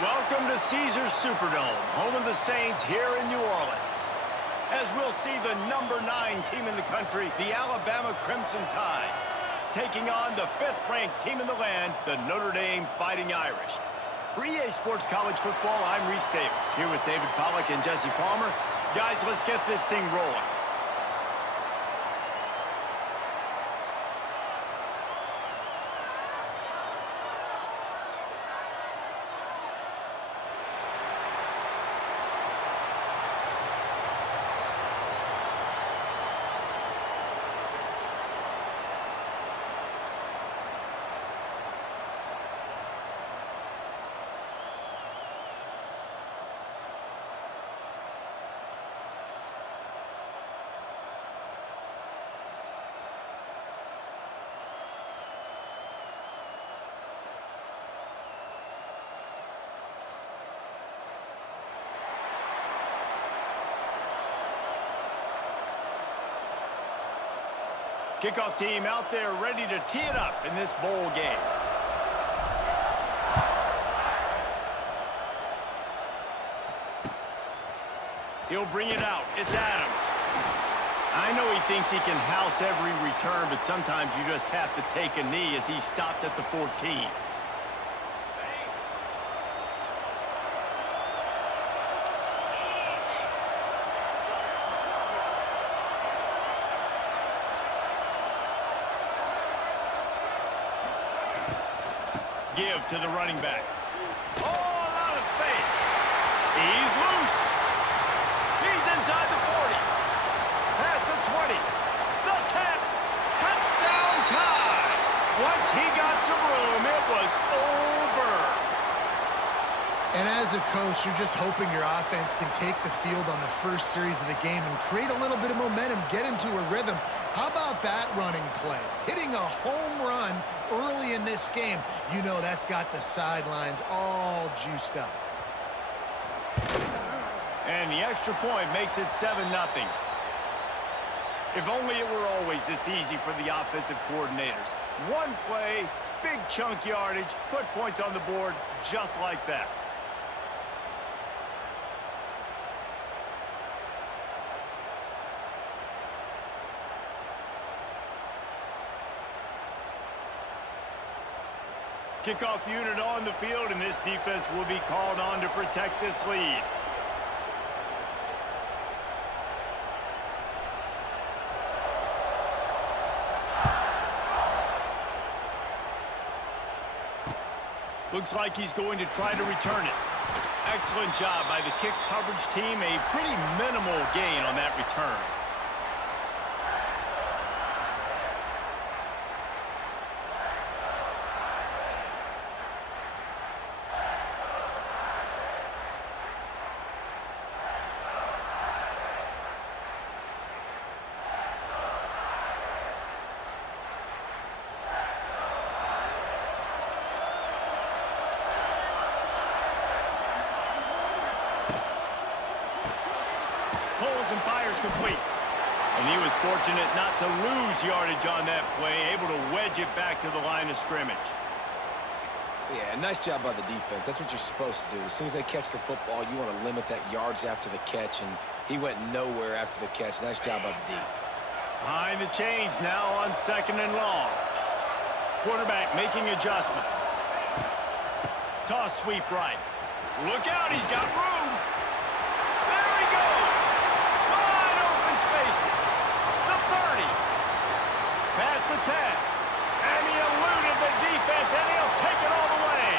Welcome to Caesars Superdome, home of the Saints here in New Orleans. As we'll see the #9 team in the country, the Alabama Crimson Tide, taking on the 5th-ranked team in the land, the Notre Dame Fighting Irish. For EA Sports College Football, I'm Reese Davis, here with David Pollack and Jesse Palmer. Guys, let's get this thing rolling. Kickoff team out there ready to tee it up in this bowl game. He'll bring it out. It's Adams. I know he thinks he can house every return, but sometimes you just have to take a knee as he stopped at the 14. Give to the running back. Oh, a lot of space. He's loose. He's inside the 40. Past the 20. The 10. Touchdown tie. Once he got some room, it was over. And as a coach, you're just hoping your offense can take the field on the first series of the game and create a little bit of momentum, get into a rhythm. How about that running play? Hitting a home run early in this game. You know that's got the sidelines all juiced up. And the extra point makes it 7-0. If only it were always this easy for the offensive coordinators. One play, big chunk yardage, put points on the board just like that. Kickoff unit on the field, and this defense will be called on to protect this lead. Looks like he's going to try to return it. Excellent job by the kick coverage team. A pretty minimal gain on that return. Pulls and fires complete. And he was fortunate not to lose yardage on that play, able to wedge it back to the line of scrimmage. Yeah, nice job by the defense. That's what you're supposed to do. As soon as they catch the football, you want to limit that yards after the catch, and he went nowhere after the catch. Nice job by the D. Behind the chains now on 2nd and long. Quarterback making adjustments. Toss sweep right. Look out, he's got room. There he goes. Wide open spaces. The 30. Past the 10. And he eluded the defense, and he'll take it all the way.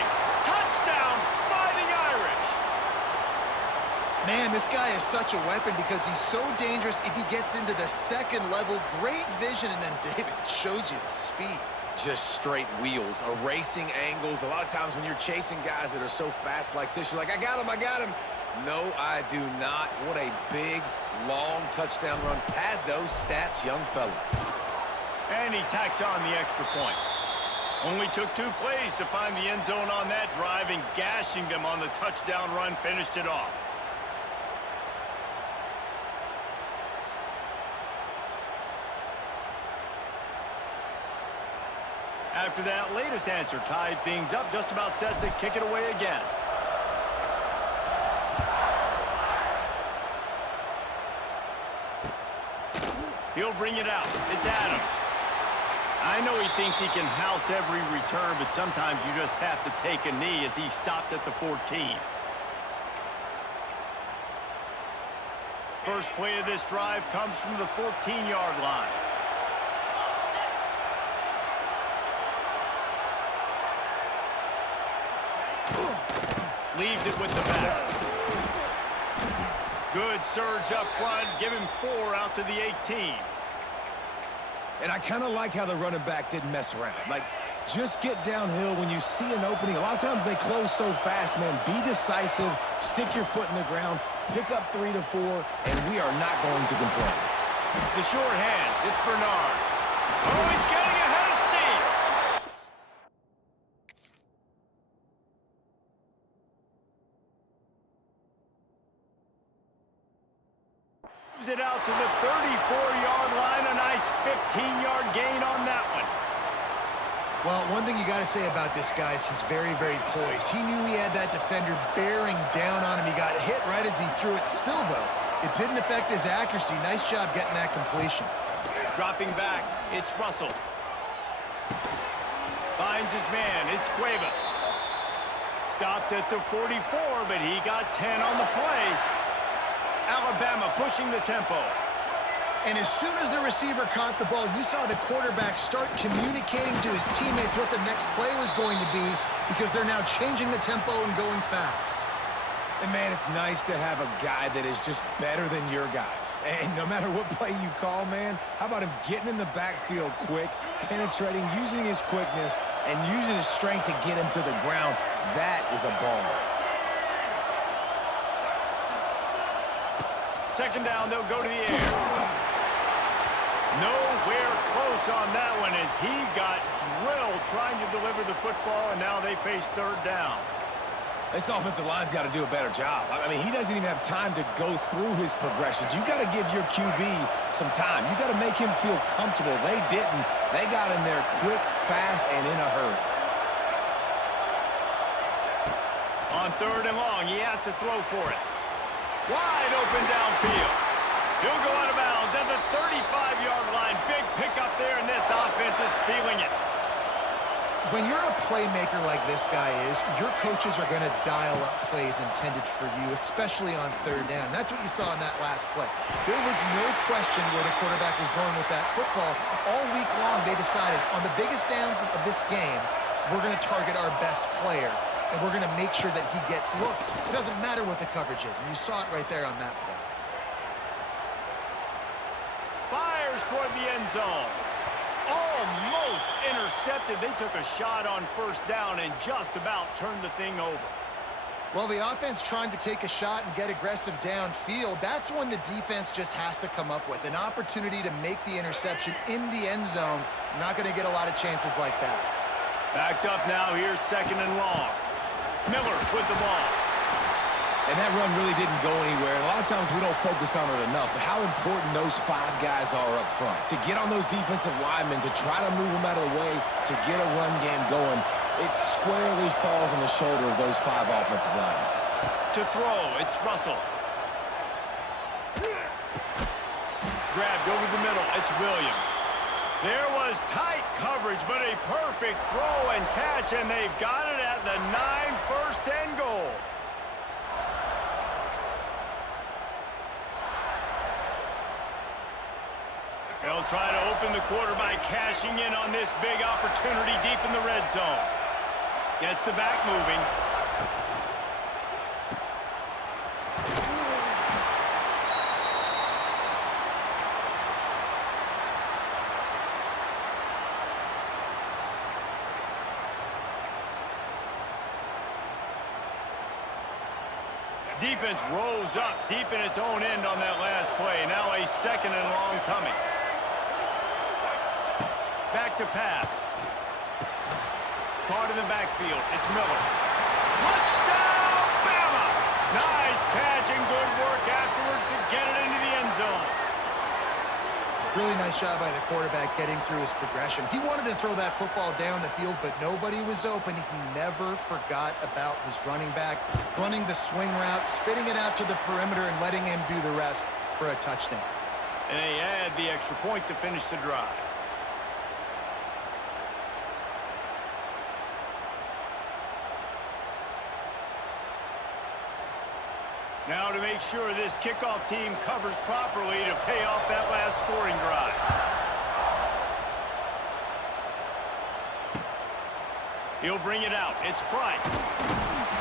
Touchdown, Fighting Irish. Man, this guy is such a weapon because he's so dangerous if he gets into the second level. Great vision, and then David shows you the speed. Just straight wheels, erasing angles. A lot of times when you're chasing guys that are so fast like this, you're like, I got him, I got him. No, I do not. What a big, long touchdown run. Pad those stats, young fella. And he tacks on the extra point. Only took 2 plays to find the end zone on that drive, and gashing them on the touchdown run finished it off. After that latest answer tied things up, just about set to kick it away again. He'll bring it out. It's Adams. I know he thinks he can house every return, but sometimes you just have to take a knee as he stopped at the 14. First play of this drive comes from the 14-yard line. Leaves it with the back. Good surge up front. Give him 4 out to the 18. And I kind of like how the running back didn't mess around. Like, just get downhill when you see an opening. A lot of times they close so fast, man. Be decisive, stick your foot in the ground, pick up 3 to 4, and we are not going to complain. The short hands, it's Bernard. Oh, he's getting ahead of steam. Moves it out to the 34-yard line. A nice 15-yard gain on that one. Well, one thing you got to say about this guy is he's very, very poised. He knew he had that defender bearing down on him. He got hit right as he threw it. Still, though, it didn't affect his accuracy. Nice job getting that completion. Dropping back, it's Russell. Finds his man, it's Cuevas. Stopped at the 44, but he got 10 on the play. Alabama pushing the tempo. And as soon as the receiver caught the ball, you saw the quarterback start communicating to his teammates what the next play was going to be because they're now changing the tempo and going fast. And, man, it's nice to have a guy that is just better than your guys. And no matter what play you call, man, how about him getting in the backfield quick, penetrating, using his quickness, and using his strength to get him to the ground. That is a baller. Second down, they'll go to the air. Nowhere close on that one as he got drilled trying to deliver the football, and now they face third down. This offensive line's got to do a better job. I mean, he doesn't even have time to go through his progressions. You got to give your QB some time. You got to make him feel comfortable. They didn't. They got in there quick, fast, and in a hurry. On third and long, he has to throw for it. Wide open downfield. He'll go out of bounds at the 35-yard line. Big pickup there, and this offense is feeling it. When you're a playmaker like this guy is, your coaches are going to dial up plays intended for you, especially on third down. That's what you saw in that last play. There was no question where the quarterback was going with that football. All week long, they decided on the biggest downs of this game, we're going to target our best player, and we're going to make sure that he gets looks. It doesn't matter what the coverage is, and you saw it right there on that play. Fires toward the end zone. Almost intercepted. They took a shot on first down and just about turned the thing over. Well, the offense trying to take a shot and get aggressive downfield, that's when the defense just has to come up with an opportunity to make the interception in the end zone. Not going to get a lot of chances like that. Backed up now, here's second and long. Miller with the ball. And that run really didn't go anywhere. And a lot of times we don't focus on it enough, but how important those 5 guys are up front. To get on those defensive linemen, to try to move them out of the way, to get a run game going, it squarely falls on the shoulder of those 5 offensive linemen. To throw, it's Russell. Grabbed over the middle, it's Williams. There was tight coverage, but a perfect throw and catch, and they've got it at the 9, first and goal. They'll try to open the quarter by cashing in on this big opportunity deep in the red zone. Gets the back moving. Defense rose up deep in its own end on that last play. Now a second and long coming. Back to pass. Caught in the backfield. It's Miller. Touchdown, Bama! Nice catch and good work afterwards to get it into the end zone. Really nice job by the quarterback getting through his progression. He wanted to throw that football down the field, but nobody was open. He never forgot about his running back, running the swing route, spitting it out to the perimeter, and letting him do the rest for a touchdown. And they add the extra point to finish the drive. Now to make sure this kickoff team covers properly to pay off that last scoring drive. He'll bring it out. It's Price.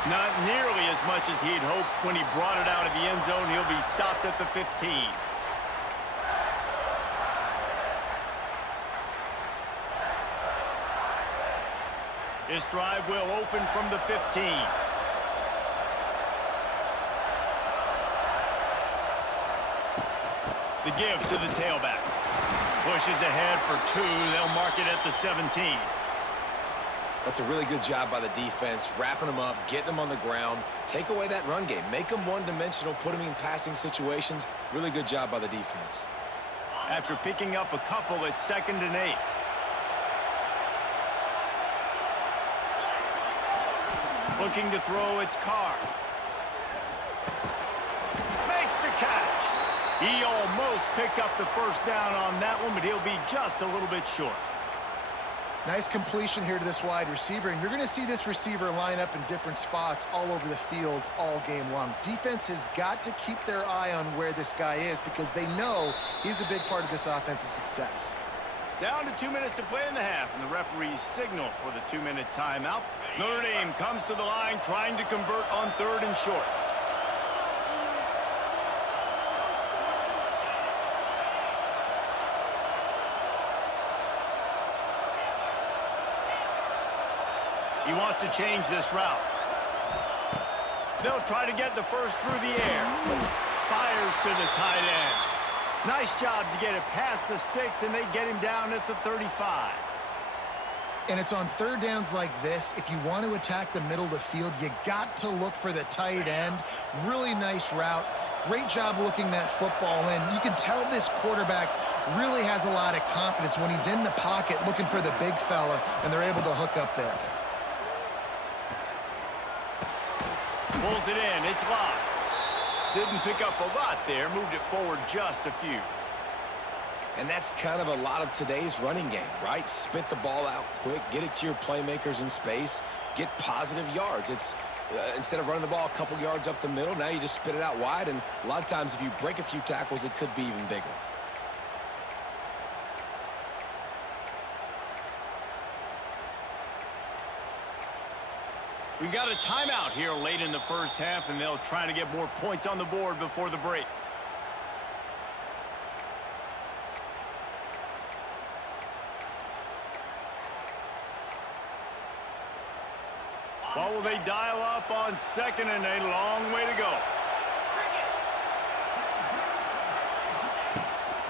Not nearly as much as he'd hoped when he brought it out of the end zone. He'll be stopped at the 15. This drive will open from the 15. The give to the tailback. Pushes ahead for 2. They'll mark it at the 17. That's a really good job by the defense, wrapping them up, getting them on the ground. Take away that run game. Make them one-dimensional, put them in passing situations. Really good job by the defense. After picking up a couple, it's 2nd and 8. Looking to throw, it's Carr. Makes the catch. He almost picked up the first down on that one, but he'll be just a little bit short. Nice completion here to this wide receiver, and you're going to see this receiver line up in different spots all over the field all game long. Defense has got to keep their eye on where this guy is because they know he's a big part of this offense's success. Down to 2 minutes to play in the half, and the referees signal for the 2-minute timeout. Notre Dame comes to the line trying to convert on 3rd and short. He wants to change this route. They'll try to get the first through the air. Fires to the tight end. Nice job to get it past the sticks, and they get him down at the 35. And it's on 3rd downs like this. If you want to attack the middle of the field, you got to look for the tight end. Really nice route. Great job looking that football in. You can tell this quarterback really has a lot of confidence when he's in the pocket looking for the big fella, and they're able to hook up there. Pulls it in. It's locked. Didn't pick up a lot there. Moved it forward just a few. And that's kind of a lot of today's running game, right? Spit the ball out quick, get it to your playmakers in space, get positive yards. It's instead of running the ball a couple yards up the middle, now you just spit it out wide, and a lot of times if you break a few tackles, it could be even bigger. We've got a timeout here late in the first half, and they'll try to get more points on the board before the break. What will they dial up on 2nd and a long way to go?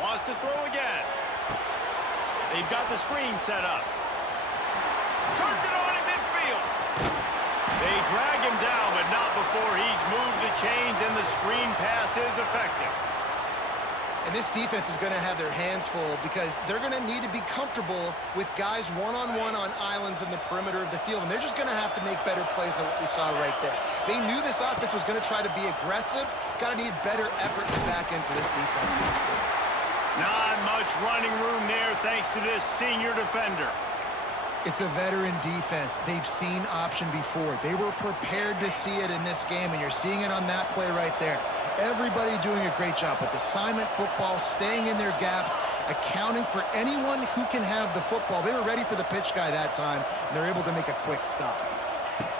Wants to throw again. They've got the screen set up. Turns it on in midfield. They drag him down, but not before he's moved the chains, and the screen pass is effective. And this defense is going to have their hands full because they're going to need to be comfortable with guys one-on-one on islands in the perimeter of the field, and they're just going to have to make better plays than what we saw right there. They knew this offense was going to try to be aggressive. Got to need better effort in the back end for this defense moving forward. Not much running room there thanks to this senior defender. It's a veteran defense. They've seen option before. They were prepared to see it in this game, and you're seeing it on that play right there. Everybody doing a great job with assignment football, staying in their gaps, accounting for anyone who can have the football. They were ready for the pitch guy that time, and they're able to make a quick stop.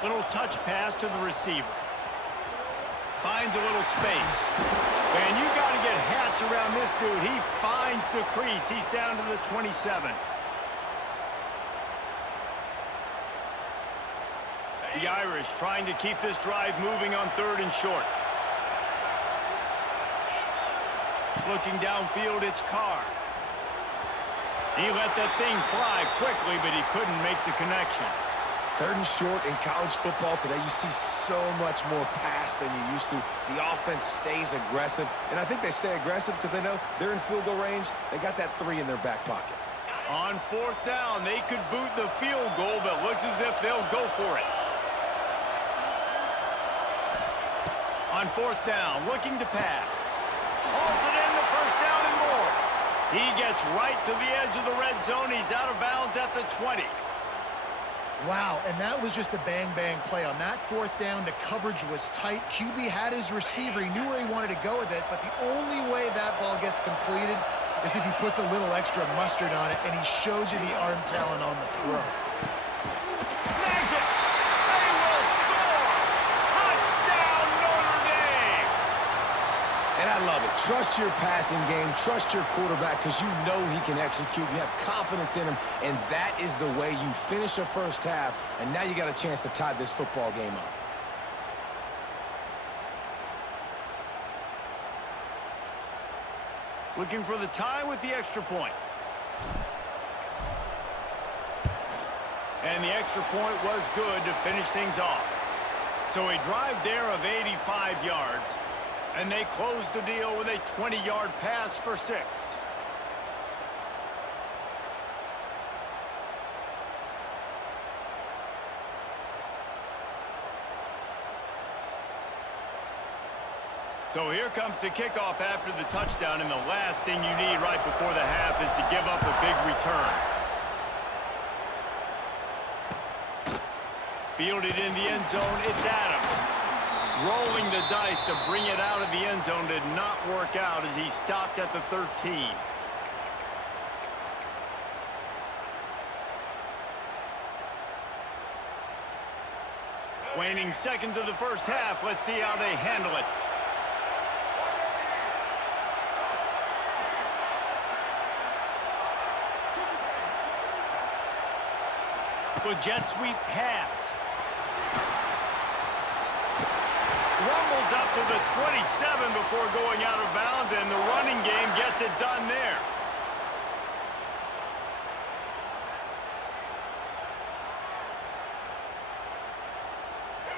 Little touch pass to the receiver. Finds a little space. Man, you got to get Hatch around this dude. He finds the crease. He's down to the 27. The Irish trying to keep this drive moving on 3rd and short. Looking downfield, it's Carr. He let that thing fly quickly, but he couldn't make the connection. 3rd and short in college football today, you see so much more pass than you used to. The offense stays aggressive, and I think they stay aggressive because they know they're in field goal range. They got that 3 in their back pocket. On 4th down, they could boot the field goal, but looks as if they'll go for it. On 4th down, looking to pass. Hauls it in, the first down and more. He gets right to the edge of the red zone. He's out of bounds at the 20. Wow, and that was just a bang-bang play. On that fourth down, the coverage was tight. QB had his receiver. He knew where he wanted to go with it, but the only way that ball gets completed is if he puts a little extra mustard on it, and he shows you the arm talent on the throw. Snags it. They will score. Touchdown, Notre Dame. And I love it. Trust your passing game. Trust your quarterback because you know he can execute. You have confidence in him, and that is the way you finish a first half, and now you got a chance to tie this football game up. Looking for the tie with the extra point. And the extra point was good to finish things off. So a drive there of 85 yards. And they closed the deal with a 20-yard pass for 6. So here comes the kickoff after the touchdown, and the last thing you need right before the half is to give up a big return. Fielded in the end zone, it's Adams. Rolling the dice to bring it out of the end zone did not work out as he stopped at the 13. Waning seconds of the first half. Let's see how they handle it. With jet sweep pass. Rumbles up to the 27 before going out of bounds, and the running game gets it done there.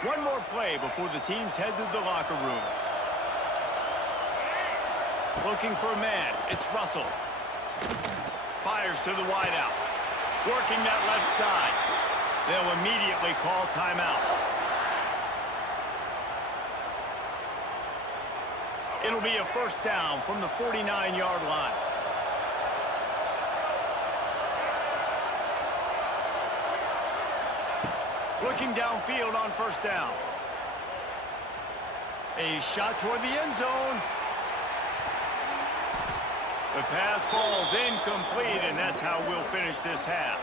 One more play before the teams head to the locker rooms. Looking for a man. It's Russell. Fires to the wideout. Working that left side. They'll immediately call timeout. It'll be a first down from the 49-yard line. Looking downfield on first down. A shot toward the end zone. The pass falls incomplete, and that's how we'll finish this half.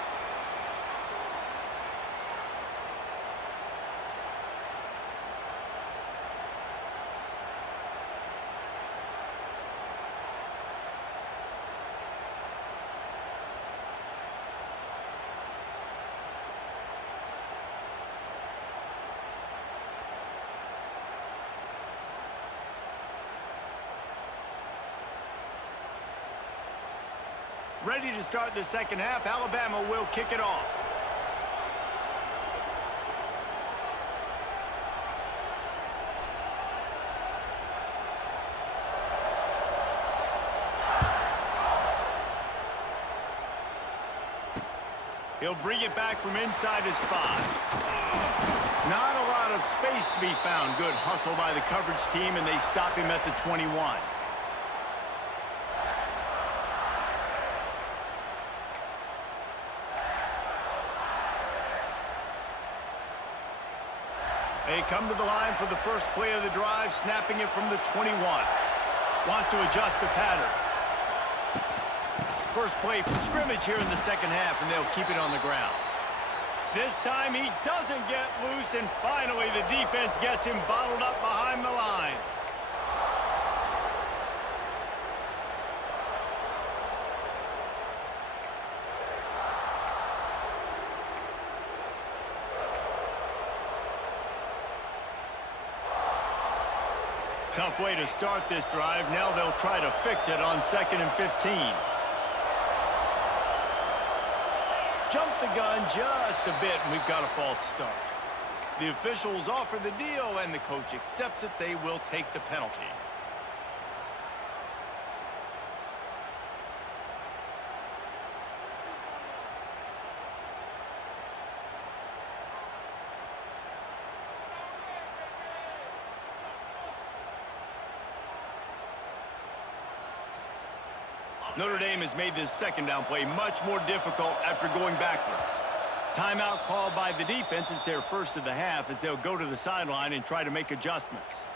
Ready to start the second half. Alabama will kick it off. He'll bring it back from inside his 5. Not a lot of space to be found. Good hustle by the coverage team, and they stop him at the 21. They come to the line for the first play of the drive, snapping it from the 21. Wants to adjust the pattern. First play from scrimmage here in the second half, and they'll keep it on the ground. This time he doesn't get loose, and finally the defense gets him bottled up behind the line. Tough way to start this drive. Now they'll try to fix it on 2nd and 15. Jump the gun just a bit, and we've got a false start. The officials offer the deal, and the coach accepts it. They will take the penalty. Notre Dame has made this second down play much more difficult after going backwards. Timeout called by the defense. It's their first of the half as they'll go to the sideline and try to make adjustments.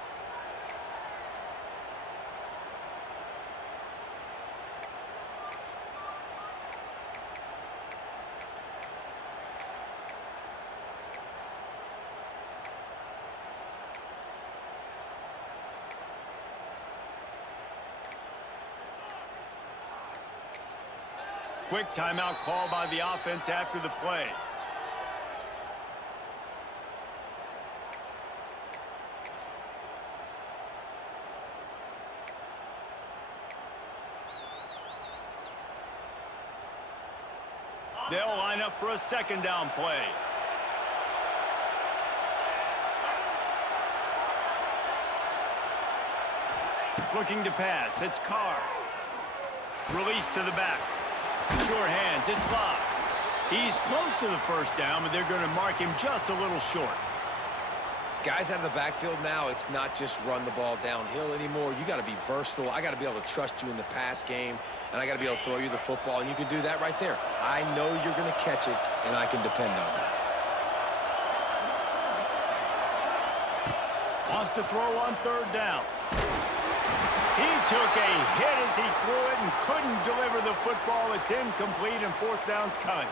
Quick timeout call by the offense after the play. They'll line up for a second down play. Looking to pass. It's Carr. Release to the back. Sure hands. It's Bob. He's close to the first down, but they're going to mark him just a little short. Guys out of the backfield now, it's not just run the ball downhill anymore. You got to be versatile. I got to be able to trust you in the pass game, and I got to be able to throw you the football, and you can do that right there. I know you're going to catch it, and I can depend on that. Wants to throw on third down. He took a hit as he threw it and couldn't deliver the football. It's incomplete, and fourth down's coming.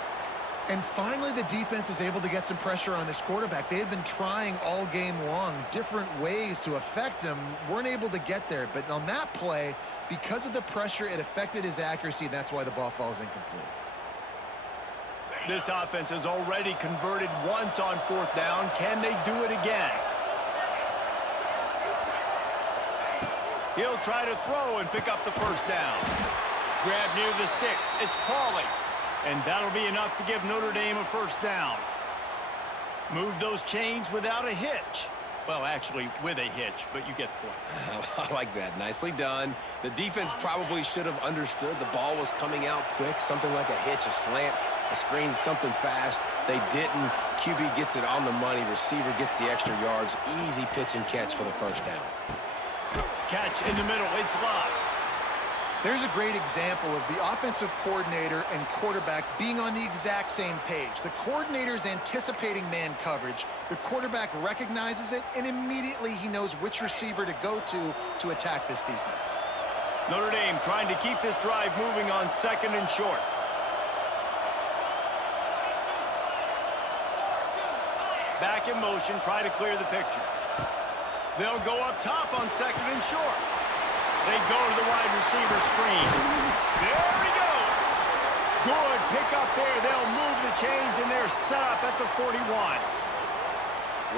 And finally, the defense is able to get some pressure on this quarterback. They had been trying all game long, different ways to affect him, weren't able to get there. But on that play, because of the pressure, it affected his accuracy, and that's why the ball falls incomplete. This offense has already converted once on fourth down. Can they do it again? He'll try to throw and pick up the first down. Grab near the sticks. It's Pauly. And that'll be enough to give Notre Dame a first down. Move those chains without a hitch. Well, actually, with a hitch, but you get the point. I like that. Nicely done. The defense probably should have understood the ball was coming out quick, something like a hitch, a slant, a screen, something fast. They didn't. QB gets it on the money. Receiver gets the extra yards. Easy pitch and catch for the first down. Catch in the middle. It's locked. There's a great example of the offensive coordinator and quarterback being on the exact same page. The coordinator's anticipating man coverage. The quarterback recognizes it, and immediately he knows which receiver to go to attack this defense. Notre Dame trying to keep this drive moving on second and short. Back in motion, try to clear the picture. They'll go up top on second and short. They go to the wide receiver screen. There he goes. Good pick up there. They'll move the chains, and they're set up at the 41.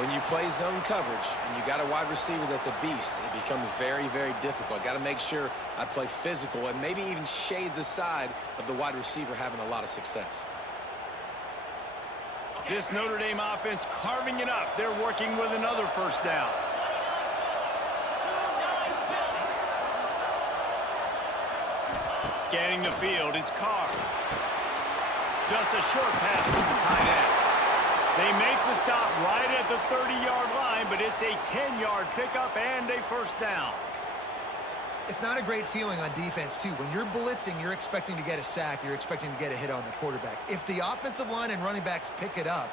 When you play zone coverage and you got a wide receiver that's a beast, it becomes very, very difficult. Got to make sure I play physical and maybe even shade the side of the wide receiver having a lot of success. This Notre Dame offense carving it up. They're working with another first down. Scanning the field, it's Carr. Just a short pass to the tight end. They make the stop right at the 30-yard line, but it's a 10-yard pickup and a first down. It's not a great feeling on defense, too. When you're blitzing, you're expecting to get a sack. You're expecting to get a hit on the quarterback. If the offensive line and running backs pick it up,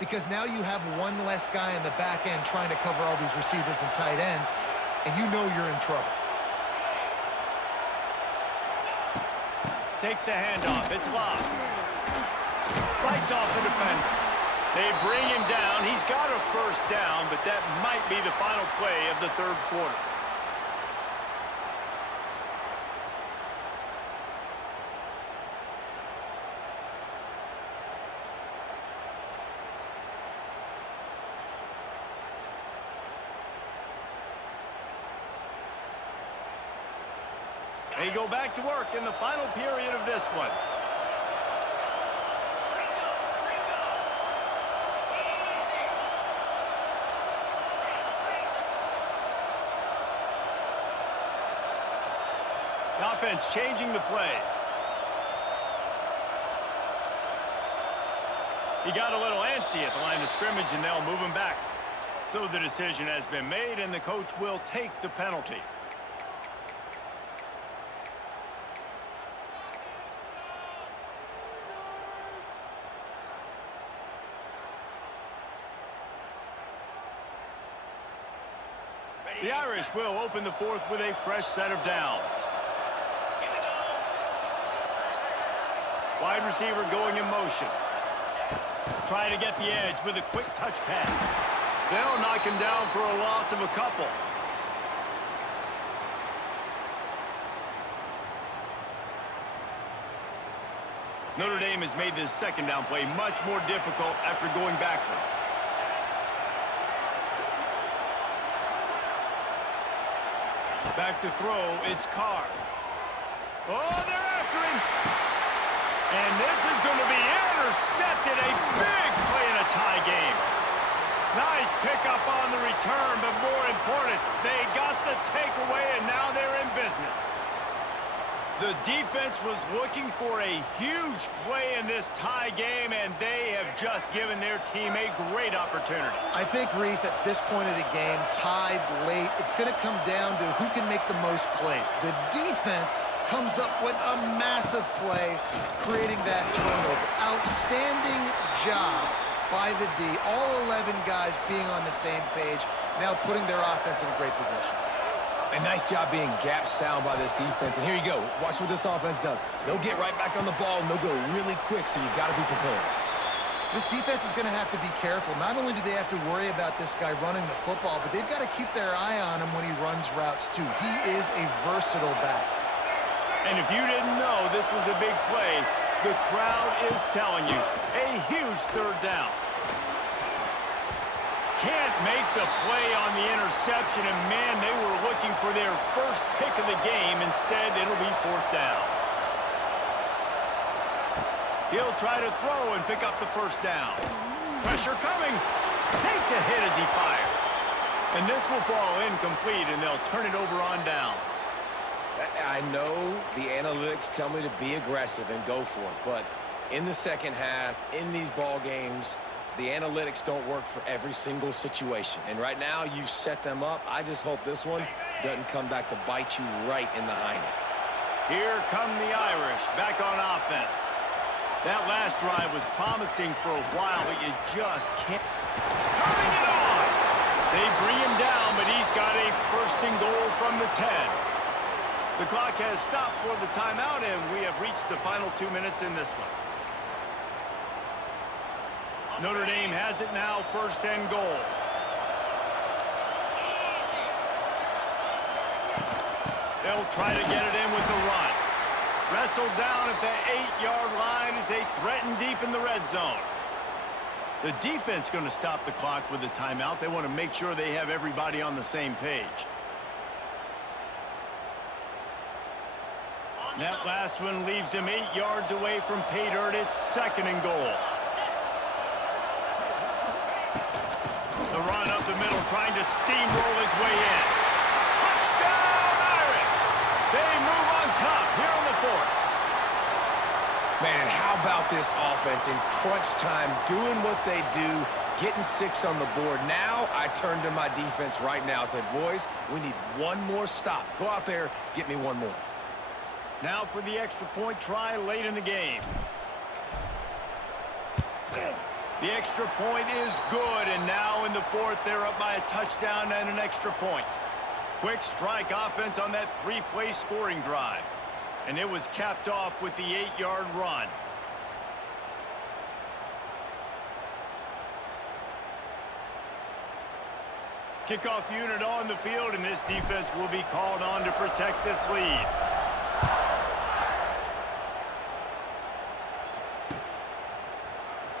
because now you have one less guy in the back end trying to cover all these receivers and tight ends, and you know you're in trouble. Takes the handoff. It's locked. Fights off the defender. They bring him down. He's got a first down, but that might be the final play of the third quarter. They go back to work in the final period of this one. The offense changing the play. He got a little antsy at the line of scrimmage, and they'll move him back. So the decision has been made, and the coach will take the penalty. The Irish will open the fourth with a fresh set of downs. Wide receiver going in motion. Trying to get the edge with a quick touch pass. They'll knock him down for a loss of a couple. Notre Dame has made this second down play much more difficult after going backwards. Back to throw, it's Carr. Oh, they're after him. And this is going to be intercepted. A big play in a tie game. Nice pickup on the return, but more important, they got the takeaway, and now they're in business. The defense was looking for a huge play in this tie game, and they have just given their team a great opportunity. I think, Reese, at this point of the game, tied late, it's going to come down to who can make the most plays. The defense comes up with a massive play, creating that turnover. Outstanding job by the D. All 11 guys being on the same page, now putting their offense in a great position. A nice job being gap sound by this defense. And here you go. Watch what this offense does. They'll get right back on the ball, and they'll go really quick, so you got to be prepared. This defense is going to have to be careful. Not only do they have to worry about this guy running the football, but they've got to keep their eye on him when he runs routes, too. He is a versatile back. And if you didn't know this was a big play, the crowd is telling you. A huge third down. Can't make the play on the interception, and man, they were looking for their first pick of the game. Instead, it'll be fourth down. He'll try to throw and pick up the first down. Pressure coming. Takes a hit as he fires. And this will fall incomplete, and they'll turn it over on downs. I know the analytics tell me to be aggressive and go for it, but in the second half, in these ball games, the analytics don't work for every single situation. And right now, you've set them up. I just hope this one doesn't come back to bite you right in the hiney. Here come the Irish back on offense. That last drive was promising for a while, but you just can't. Turning it on! They bring him down, but he's got a first and goal from the 10. The clock has stopped for the timeout, and we have reached the final 2 minutes in this one. Notre Dame has it now, first and goal. They'll try to get it in with the run. Wrestled down at the 8-yard line as they threaten deep in the red zone. The defense going to stop the clock with a timeout. They want to make sure they have everybody on the same page. That last one leaves him 8 yards away from pay dirt. It's second and goal. The run up the middle, trying to steamroll his way in. Touchdown, Irish! They move on top here on the fourth. Man, and how about this offense in crunch time, doing what they do, getting 6 on the board. Now I turn to my defense right now. I said, boys, we need one more stop. Go out there, get me one more. Now for the extra point try late in the game. The extra point is good, and now in the fourth, they're up by a touchdown and an extra point. Quick strike offense on that 3-play scoring drive. And it was capped off with the 8-yard run. Kickoff unit on the field, and this defense will be called on to protect this lead.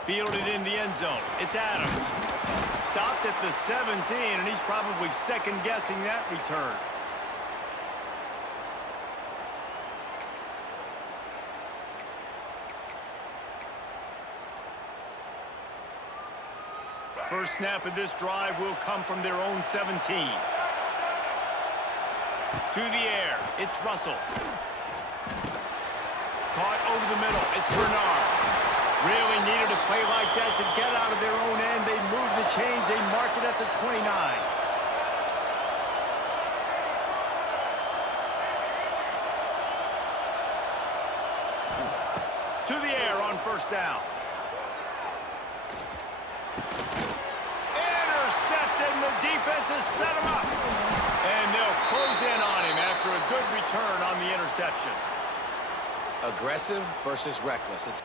Fielded in the end zone. It's Adams. Stopped at the 17, and he's probably second-guessing that return. First snap of this drive will come from their own 17. To the air. It's Russell. Caught over the middle. It's Bernard. Really needed a play like that to get out of their own end. They move the chains. They mark it at the 29. To the air on first down. Intercepted, and the defense has set him up. reception. Aggressive versus reckless. It's